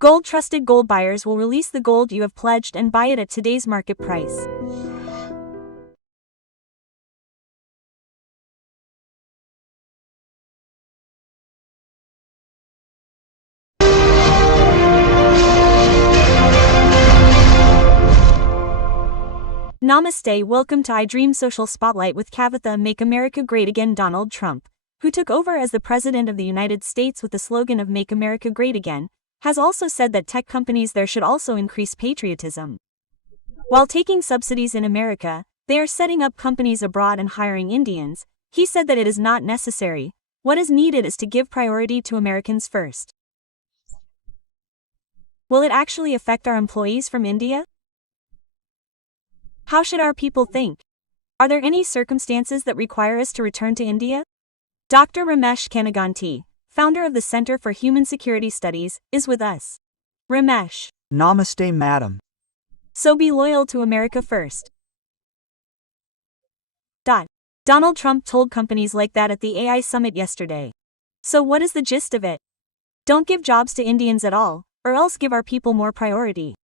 Gold-trusted gold buyers will release the gold you have pledged and buy it at today's market price. Namaste, welcome to iDream Social Spotlight with Kavitha. Make America Great Again. Donald Trump, who took over as the President of the United States with the slogan of Make America Great Again, has also said that tech companies there should also increase patriotism. While taking subsidies in America, they are setting up companies abroad and hiring Indians. He said that it is not necessary. What is needed is to give priority to Americans first. Will it actually affect our employees from India? How should our people think? Are there any circumstances that require us to return to India? Dr. Ramesh Kanaganti, founder of the Center for Human Security Studies, is with us. Ramesh. Namaste, madam. So be loyal to America first. Donald Trump told companies like that at the AI summit yesterday. So what is the gist of it? Don't give jobs to Indians at all, or else give our people more priority.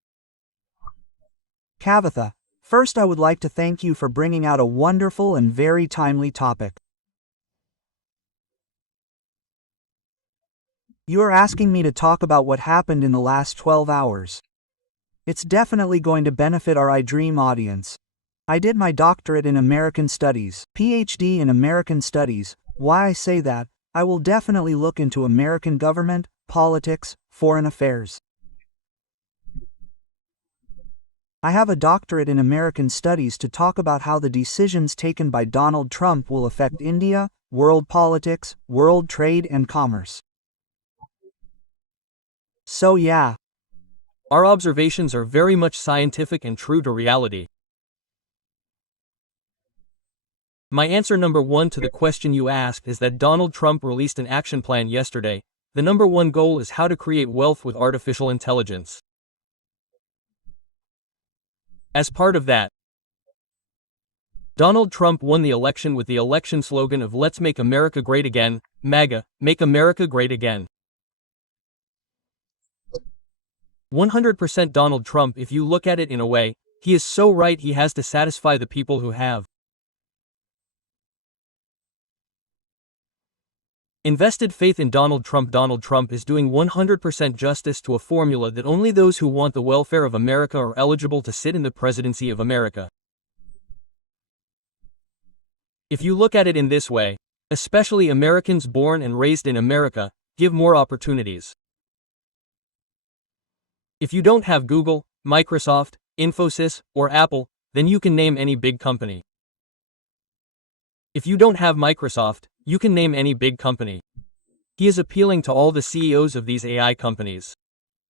Kavitha, first I would like to thank you for bringing out a wonderful and very timely topic. You are asking me to talk about what happened in the last 12 hours. It's definitely going to benefit our iDream audience. I did my doctorate in American Studies, PhD in American Studies. Why I say that, I will definitely look into American government, politics, foreign affairs. I have a doctorate in American Studies to talk about how the decisions taken by Donald Trump will affect India, world politics, world trade and commerce. So yeah. Our observations are very much scientific and true to reality. My answer number one to the question you asked is that Donald Trump released an action plan yesterday. The number one goal is how to create wealth with artificial intelligence. As part of that, Donald Trump won the election with the election slogan of Let's Make America Great Again, MAGA, Make America Great Again. 100% Donald Trump. If you look at it in a way, he is so right. He has to satisfy the people who have invested faith in Donald Trump. Donald Trump is doing 100% justice to a formula that only those who want the welfare of America are eligible to sit in the presidency of America. If you look at it in this way, especially Americans born and raised in America, give more opportunities. If you don't have Google, Microsoft, Infosys, or Apple, then you can name any big company. If you don't have Microsoft, you can name any big company. He is appealing to all the CEOs of these AI companies.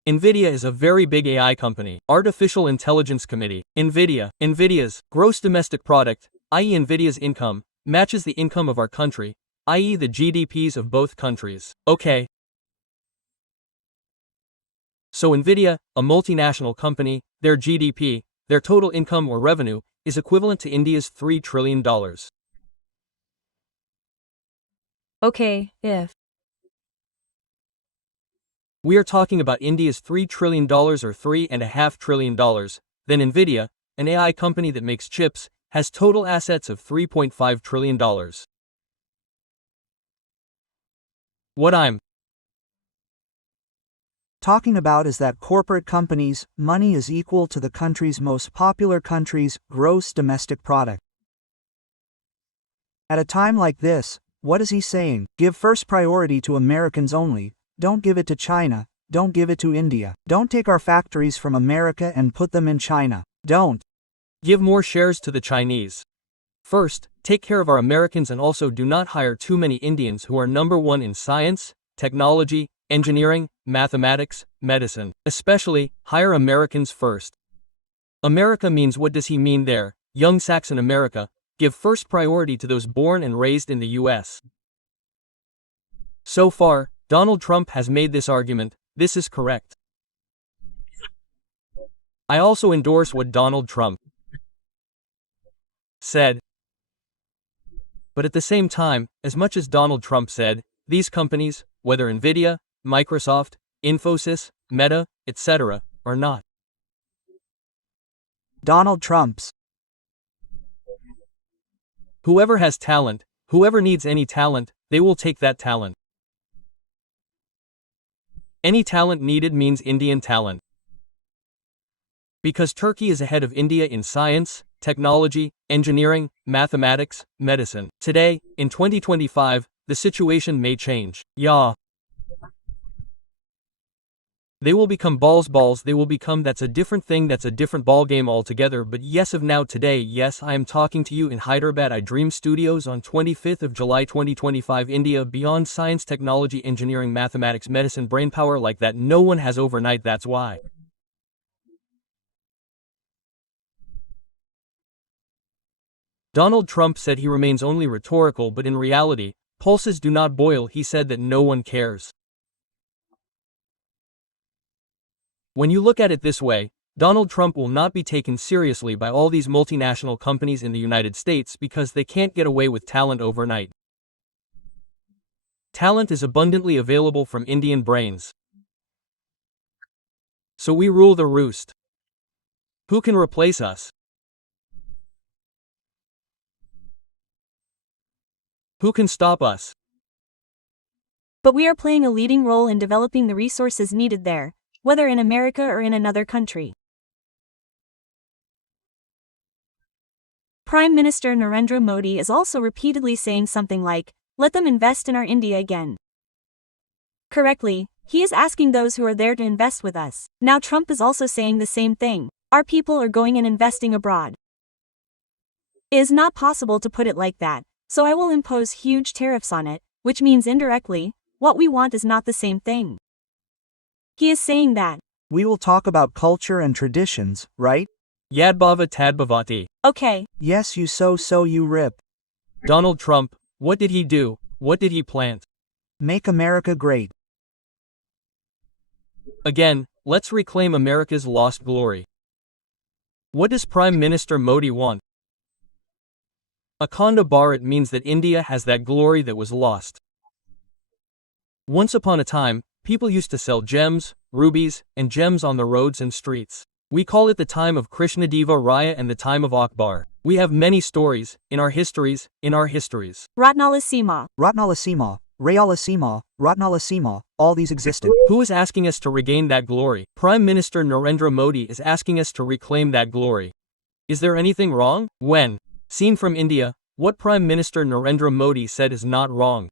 Nvidia is a very big AI company. Artificial Intelligence Committee. Nvidia's gross domestic product, i.e. Nvidia's income, matches the income of our country, i.e. the GDPs of both countries. Okay. So Nvidia, a multinational company, their GDP, their total income or revenue, is equivalent to India's $3 trillion. Okay, if we are talking about India's $3 trillion or $3.5 trillion, then Nvidia, an AI company that makes chips, has total assets of $3.5 trillion. What I'm talking about is that corporate companies' money is equal to the country's most popular country's gross domestic product. At a time like this, what is he saying? Give first priority to Americans only, don't give it to China, don't give it to India. Don't take our factories from America and put them in China. Don't give more shares to the Chinese. First, take care of our Americans and also do not hire too many Indians who are number one in science, technology, engineering, mathematics, medicine. Especially, hire Americans first. America means what does he mean there? Young Saxon America. Give first priority to those born and raised in the U.S. So far, Donald Trump has made this argument. This is correct. I also endorse what Donald Trump said. But at the same time, as much as Donald Trump said, these companies, whether Nvidia, Microsoft, Infosys, Meta, etc., or not. Donald Trump's. Whoever has talent, whoever needs any talent, they will take that talent. Any talent needed means Indian talent. Because Turkey is ahead of India in science, technology, engineering, mathematics, medicine. Today, in 2025, the situation may change. Yeah. They will become balls, they will become that's a different thing, that's a different ball game altogether. But yes, of now today, yes, I am talking to you in Hyderabad iDream Studios on 25th of July 2025. India beyond science, technology, engineering, mathematics, medicine, brainpower like that no one has overnight, that's why. Donald Trump said he remains only rhetorical, but in reality, pulses do not boil. He said that no one cares. When you look at it this way, Donald Trump will not be taken seriously by all these multinational companies in the United States because they can't get away with talent overnight. Talent is abundantly available from Indian brains. So we rule the roost. Who can replace us? Who can stop us? But we are playing a leading role in developing the resources needed there, whether in America or in another country. Prime Minister Narendra Modi is also repeatedly saying something like, "Let them invest in our India again." Correctly, he is asking those who are there to invest with us. Now Trump is also saying the same thing. Our people are going and investing abroad. It is not possible to put it like that, so I will impose huge tariffs on it, which means indirectly, what we want is not the same thing. He is saying that. We will talk about culture and traditions, right? Yadbhava Tadbhavati. Okay. Yes, you rip. Donald Trump, what did he do? What did he plant? Make America great. Again, let's reclaim America's lost glory. What does Prime Minister Modi want? Akhanda Bharat means that India has that glory that was lost. Once upon a time, people used to sell gems, rubies, and gems on the roads and streets. We call it the time of Krishnadeva Raya and the time of Akbar. We have many stories, in our histories. Ratnalasima, Rayalasima, all these existed. Who is asking us to regain that glory? Prime Minister Narendra Modi is asking us to reclaim that glory. Is there anything wrong? When seen from India, what Prime Minister Narendra Modi said is not wrong.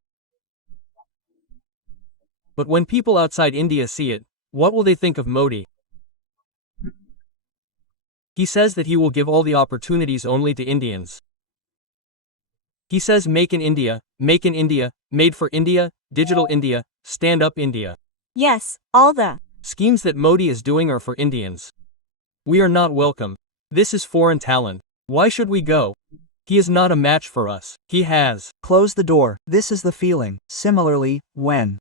But when people outside India see it, what will they think of Modi? He says that he will give all the opportunities only to Indians. He says make in India, made for India, digital India, stand up India. Yes, all the schemes that Modi is doing are for Indians. We are not welcome. This is foreign talent. Why should we go? He is not a match for us. He has closed the door. This is the feeling. Similarly, when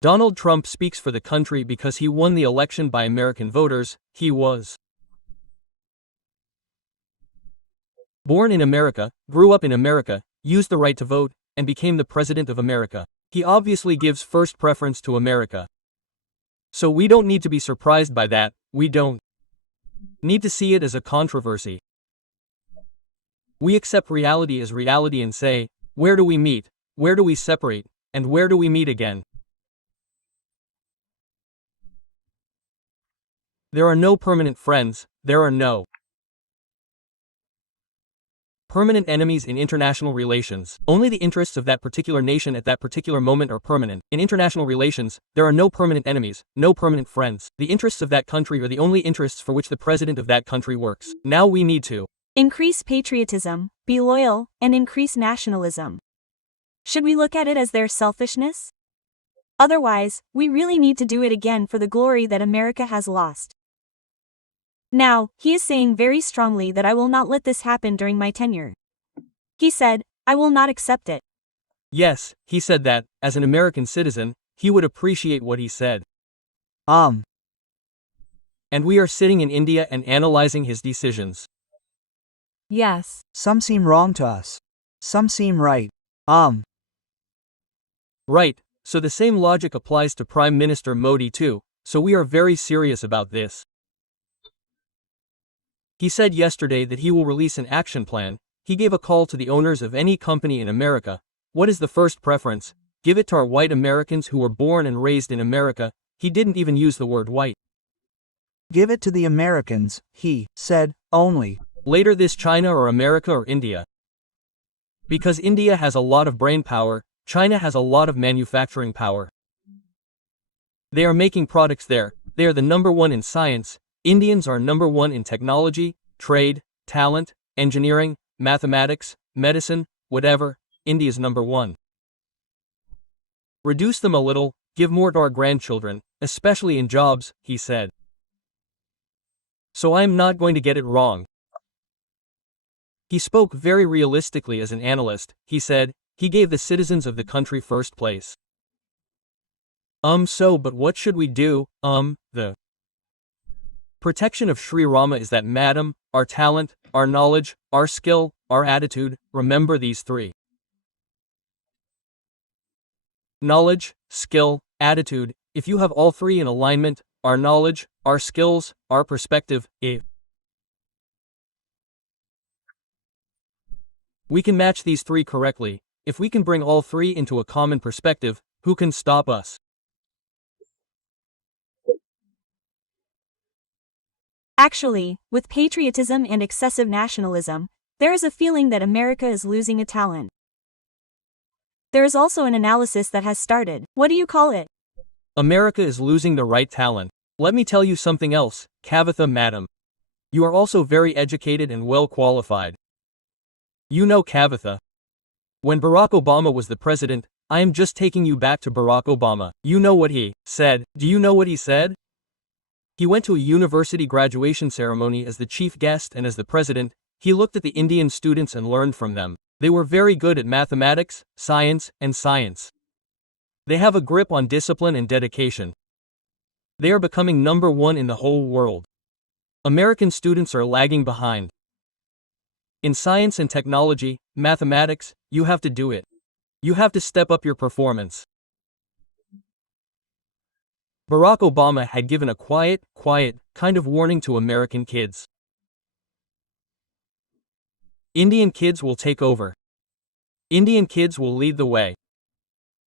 Donald Trump speaks for the country because he won the election by American voters, he was born in America, grew up in America, used the right to vote, and became the President of America. He obviously gives first preference to America. So we don't need to be surprised by that, we don't need to see it as a controversy. We accept reality as reality and say, where do we meet, where do we separate, and where do we meet again? There are no permanent friends, there are no permanent enemies in international relations. Only the interests of that particular nation at that particular moment are permanent. In international relations, there are no permanent enemies, no permanent friends. The interests of that country are the only interests for which the president of that country works. Now we need to increase patriotism, be loyal, and increase nationalism. Should we look at it as their selfishness? Otherwise, we really need to do it again for the glory that America has lost. Now, he is saying very strongly that I will not let this happen during my tenure. He said, I will not accept it. Yes, he said that, as an American citizen, he would appreciate what he said. And we are sitting in India and analyzing his decisions. Yes. Some seem wrong to us. Some seem right. Right, So the same logic applies to Prime Minister Modi too, so we are very serious about this. He said yesterday that he will release an action plan. He gave a call to the owners of any company in America. What is the first preference? Give it to our white Americans who were born and raised in America. He didn't even use the word white. Give it to the Americans, he said, only. Later this China or America or India. Because India has a lot of brain power, China has a lot of manufacturing power. They are making products there. They are the number one in science. Indians are number one in technology, trade, talent, engineering, mathematics, medicine, whatever. India's number one. Reduce them a little, give more to our grandchildren, especially in jobs, he said. So I am not going to get it wrong. He spoke very realistically as an analyst. He said, he gave the citizens of the country first place. But what should we do? The protection of Sri Rama is that, madam, our talent, our knowledge, our skill, our attitude, remember these three. Knowledge, skill, attitude, if you have all three in alignment, our knowledge, our skills, our perspective, we can match these three correctly. If we can bring all three into a common perspective, who can stop us? Actually, with patriotism and excessive nationalism, there is a feeling that America is losing a talent. There is also an analysis that has started. What do you call it? America is losing the right talent. Let me tell you something else, Kavitha madam. You are also very educated and well qualified. You know Kavitha. When Barack Obama was the president, I am just taking you back to Barack Obama. You know what he said. Do you know what he said? He went to a university graduation ceremony as the chief guest and as the president. He looked at the Indian students and learned from them. They were very good at mathematics, science, and science. They have a grip on discipline and dedication. They are becoming number one in the whole world. American students are lagging behind. In science and technology, mathematics, you have to do it. You have to step up your performance. Barack Obama had given a quiet kind of warning to American kids. Indian kids will take over. Indian kids will lead the way.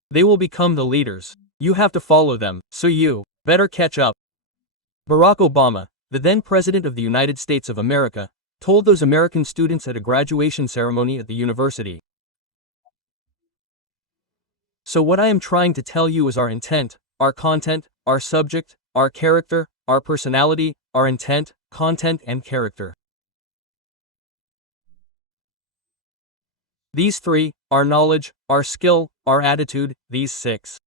They will become the leaders. You have to follow them, so you better catch up. Barack Obama, the then President of the United States of America, told those American students at a graduation ceremony at the university. So what I am trying to tell you is our intent, our content, our subject, our character, our personality, our intent, content, and character. These three, our knowledge, our skill, our attitude, these 6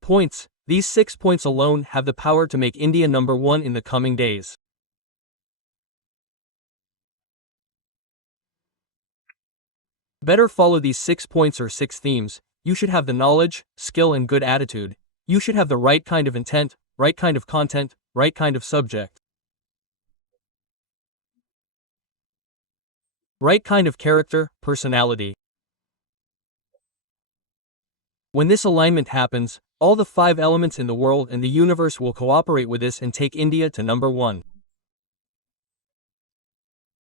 points, these 6 points alone have the power to make India number one in the coming days. Better follow these 6 points or 6 themes. You should have the knowledge, skill, and good attitude. You should have the right kind of intent, right kind of content, right kind of subject. Right kind of character, personality. When this alignment happens, all the 5 elements in the world and the universe will cooperate with this and take India to number one.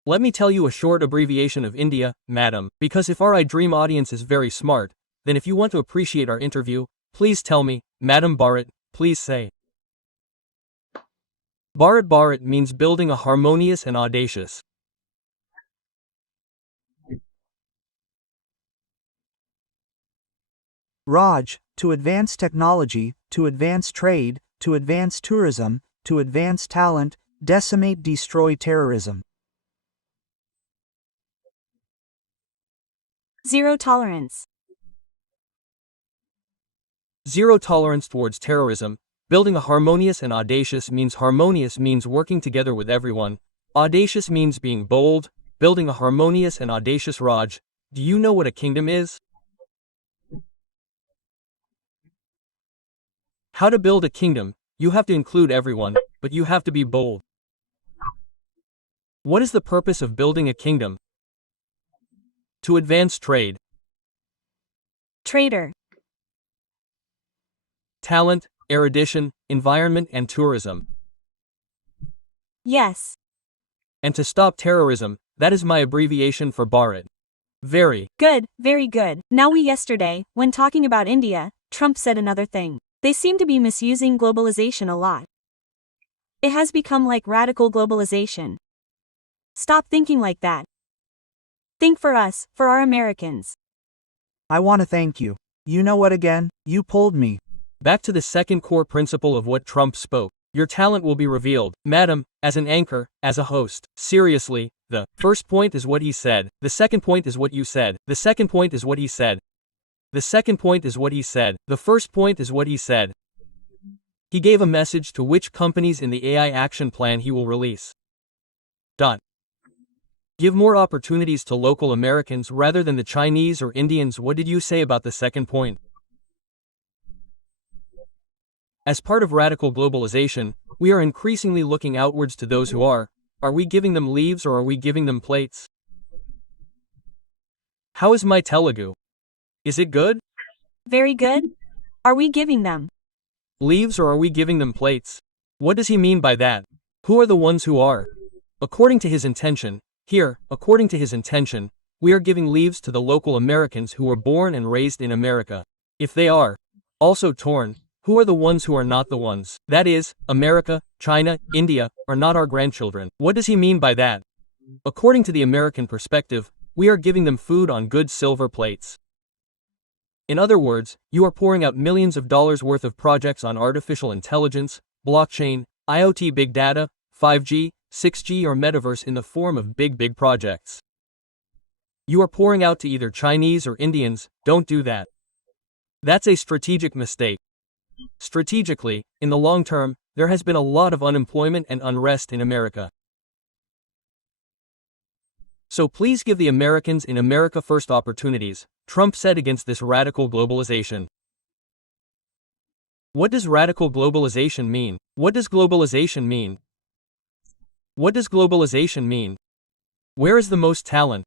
Let me tell you a short abbreviation of India, madam, because if our iDream audience is very smart, then if you want to appreciate our interview, please tell me, Madam Bharat, please say. Bharat means building a harmonious and audacious. Raj, to advance technology, to advance trade, to advance tourism, to advance talent, decimate, destroy terrorism. Zero tolerance. Zero tolerance towards terrorism. Building a harmonious and audacious means working together with everyone. Audacious means being bold. Building a harmonious and audacious. Raj, do you know what a kingdom is? How to build a kingdom? You have to include everyone, but you have to be bold. What is the purpose of building a kingdom? To advance trade, Trader. talent, erudition, environment and tourism. Yes. And to stop terrorism, that is my abbreviation for Bharat. Very Good, very good. Now yesterday, when talking about India, Trump said another thing. They seem to be misusing globalization a lot. It has become like radical globalization. Stop thinking like that. Think for us, for our Americans. I want to thank you. You know what again? You pulled me. Back to the second core principle of what Trump spoke. Your talent will be revealed, madam, as an anchor, as a host. Seriously, the first point is what he said. The second point is what you said. The second point is what he said. The second point is what he said. The first point is what he said. He gave a message to which companies in the AI action plan he will release. Give more opportunities to local Americans rather than the Chinese or Indians. What did you say about the second point? As part of radical globalization, we are increasingly looking outwards to those who are we giving them leaves or are we giving them plates? How is my Telugu? Is it good? Very good? Are we giving them Leaves or are we giving them plates? What does he mean by that? Who are the ones who are? According to his intention, according to his intention, we are giving leaves to the local Americans who were born and raised in America. If they are also torn, who are the ones who are not the ones? That is, America, China, India, are not our grandchildren. What does he mean by that? According to the American perspective, we are giving them food on good silver plates. In other words, you are pouring out millions of dollars worth of projects on artificial intelligence, blockchain, IoT, big data, 5G, 6G or metaverse in the form of big projects. You are pouring out to either Chinese or Indians. Don't do that. That's a strategic mistake. Strategically, in the long term, there has been a lot of unemployment and unrest in America. So please give the Americans in America first opportunities, Trump said against this radical globalization. What does radical globalization mean? What does globalization mean? What does globalization mean? Where is the most talent?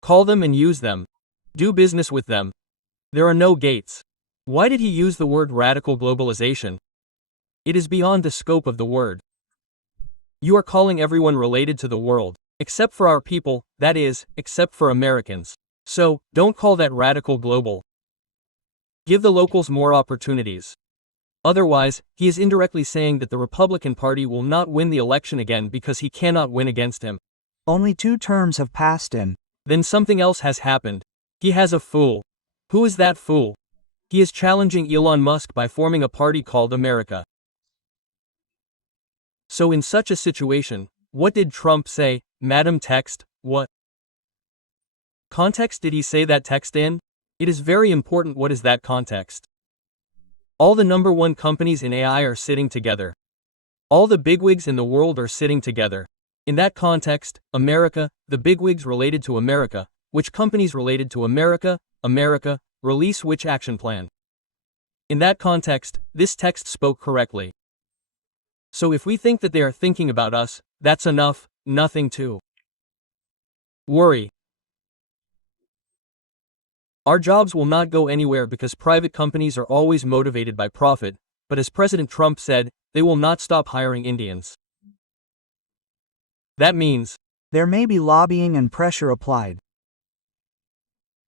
Call them and use them. Do business with them. There are no gates. Why did he use the word radical globalization? It is beyond the scope of the word. You are calling everyone related to the world, except for our people, that is, except for Americans. So, don't call that radical global. Give the locals more opportunities. Otherwise, he is indirectly saying that the Republican Party will not win the election again because he cannot win against him. Only 2 terms have passed in. Then something else has happened. He has a fool. Who is that fool? He is challenging Elon Musk by forming a party called America. So in such a situation, what did Trump say? Madam text, what context did he say that text in? It is very important. What is that context? All the number 1 companies in AI are sitting together. All the bigwigs in the world are sitting together. In that context, America, the bigwigs related to America, which companies related to America, release which action plan. In that context, this text spoke correctly. So if we think that they are thinking about us, that's enough, nothing to worry. Our jobs will not go anywhere because private companies are always motivated by profit, but as President Trump said, they will not stop hiring Indians. That means, There may be lobbying and pressure applied.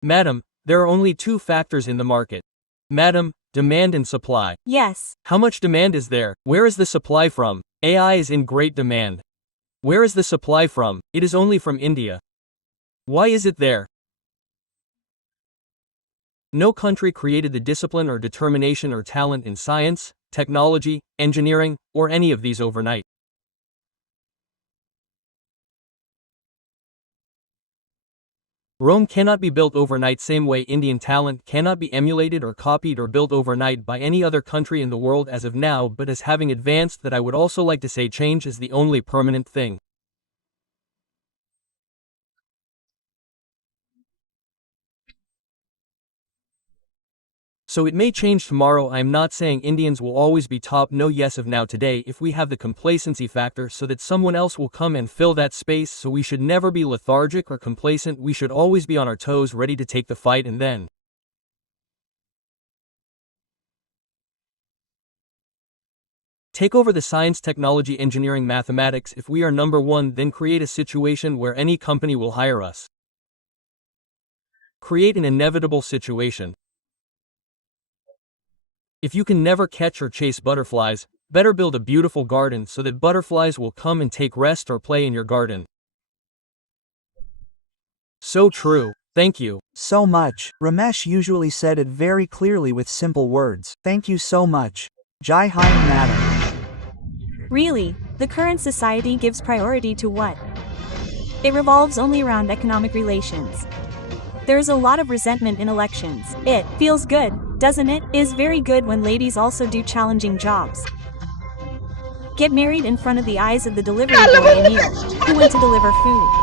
madam, there are only 2 factors in the market. Madam, demand and supply. Yes. How much demand is there? Where is the supply from? AI is in great demand. Where is the supply from? It is only from India. Why is it there? No country created the discipline or determination or talent in science, technology, engineering, or any of these overnight. Rome cannot be built overnight, same way Indian talent cannot be emulated or copied or built overnight by any other country in the world as of now, but as having advanced that I would also like to say change is the only permanent thing. So it may change tomorrow. I am not saying Indians will always be top, no, yes of now today if we have the complacency factor so that someone else will come and fill that space, so we should never be lethargic or complacent, we should always be on our toes ready to take the fight and then take over the science, technology, engineering, mathematics. If we are number one, then create a situation where any company will hire us. Create an inevitable situation. If you can never catch or chase butterflies, better build a beautiful garden so that butterflies will come and take rest or play in your garden. So true. Thank you. So much. Ramesh usually said it very clearly with simple words. Thank you so much. Jai Hind, madam. Really, the current society gives priority to what? It revolves only around economic relations. There is a lot of resentment in elections. It feels good, doesn't it? Is very good when ladies also do challenging jobs. Get married in front of the eyes of the delivery boy Emil, who went to deliver food.